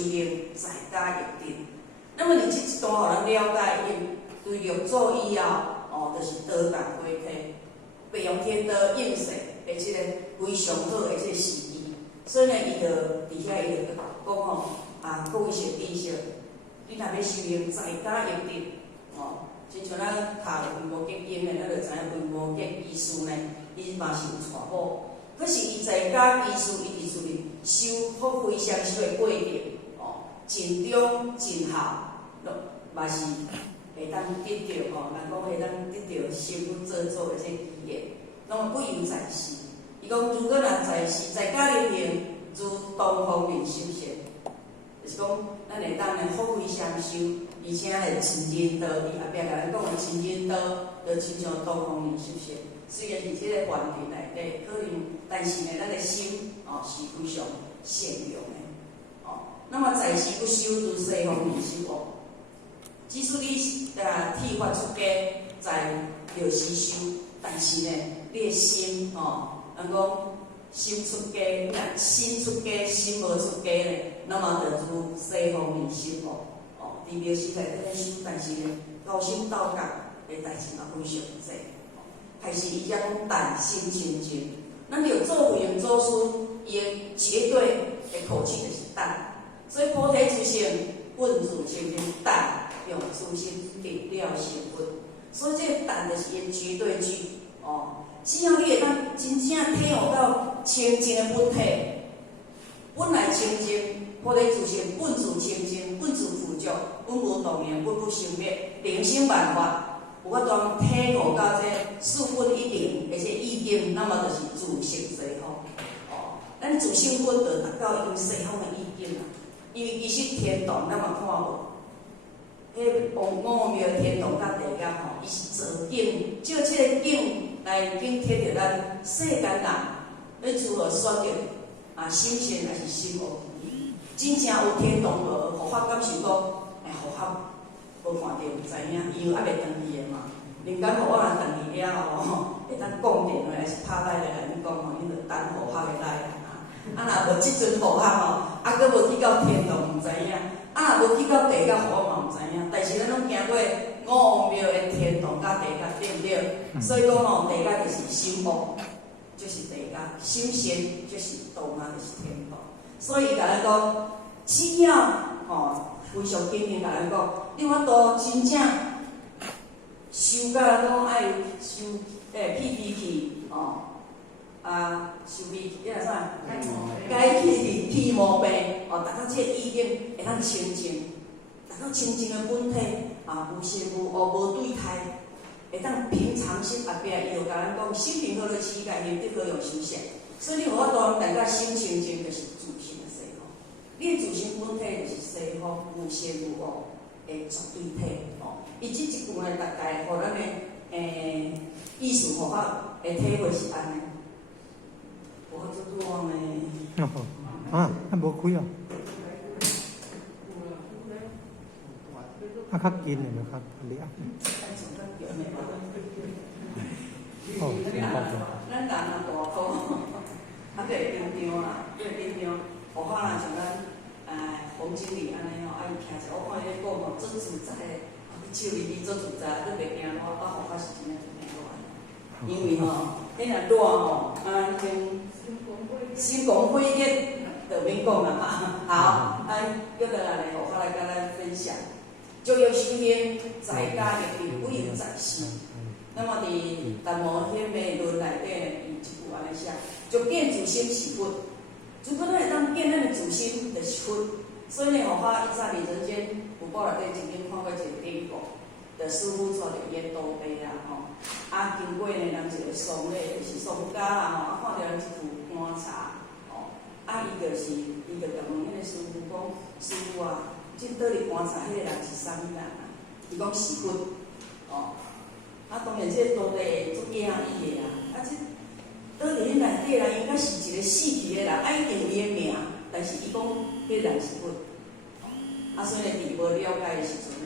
修行在家入定。那么你这一段互人了解，伊对六祖以后，就是道共回体，白用天道应世的即个非常好的即个事义。所以呢，伊就伫遐伊就讲各位学弟兄，你若要修行在家入定，亲像咱读维摩诘经的，咱就知影维摩诘医师呢，伊嘛是有娶某，可是伊在家医师伊伫厝里修福慧双修的过程，真中真好，嘛是会当得到人讲会当得到师父做的这机缘。那么不由在世，伊讲如果若在世，在家里面如东方明修行，就是讲咱会当福慧双修。而且咧，亲近道，伊后壁甲咱讲的亲近道，就亲像东方明修行。虽然是即个环境内底，可能，但是呢，咱的心是非常善良的。那么在世不修，如西方明修恶。即使你剃发出家，在就时修，但是呢，你的心人讲心出家，心出家，心无出家咧，那么就如西方明修恶。伫庙时内底修，但是呢，高深道觉的代志嘛非常多。还是伊才讲胆心清净。咱着做为人做事，伊绝对的口气就是胆。所以菩提之心，本自清净，胆用自心得了成佛。所以这个胆就是伊绝对句。只要你会当真正体悟到清净的本体，本来清净。菩提自心本自清净，本自富足，本无动念，本不生灭，灵性万法，有法当体悟到这四分一定，而且意境，那么就是自性西方。咱自性本就达到因西方的意境啦。因为其实天堂咱嘛看无，迄五庙天堂甲地狱伊是造景，照这个景来景贴着咱世间人，你如何选择心善还是心恶？真正有天堂无？互法感受讲，互法无看到，知影，伊又还袂登去的嘛。人间互我若登去了后，会当讲电话还是拍来来甲你讲伊就等互法的来啦。若无即阵互法阁无去到天堂，毋知影。若无去到地狱，互我嘛毋知影。但是咱拢行过五庙的天堂甲地狱，对毋对？所以讲地狱就是心恶，就是地狱；心善就是道嘛，就是天堂。所以甲咱讲，只要非常坚定甲咱讲，你法度真正修甲咱讲爱修屁气修屁气，啥？改气屁毛病达到这个意境会当清净，达到清净的本体无善无恶无对态，会当平常心后壁伊就甲咱讲，心平好了起家，念得好用修行。所以你有法度大家心清净，就是自性的西方。你的自性本体就是西方无善无恶的绝对体。伊即一句呢，大概互咱的意思互法的体会是安尼。我做多呢。无开啊。较紧的就较了。咱人大肚。会紧张啦，紧张，互法人像咱洪经理安尼伊徛者，我看伊咧讲做自在的，手里做自在，你袂惊我，互法是真正真难。因为迄若热心光火热，就免讲啦嘛。好，叫落来咧，互法来甲咱分享，足要修行，在家入定，不由在世。那么伫《达摩显密论》内底，伊一句安尼写：就见自心是佛。如果咱会当见咱的自心，就是佛。所以呢，互法一早伫人间福报内底曾经看过一个典故，就师父带着伊的徒弟啦经过呢人一个丧礼，就是丧家啦看到人一副棺柴伊就甲问迄个师父讲：师父即倒伫棺材迄个人是啥物人伊讲是佛当然，这徒弟足惊伊的即倒伫迄内底啦，应该是一个死去的人，一定有伊的命，但是伊讲迄个人是佛所以呢，伫无了解的时阵，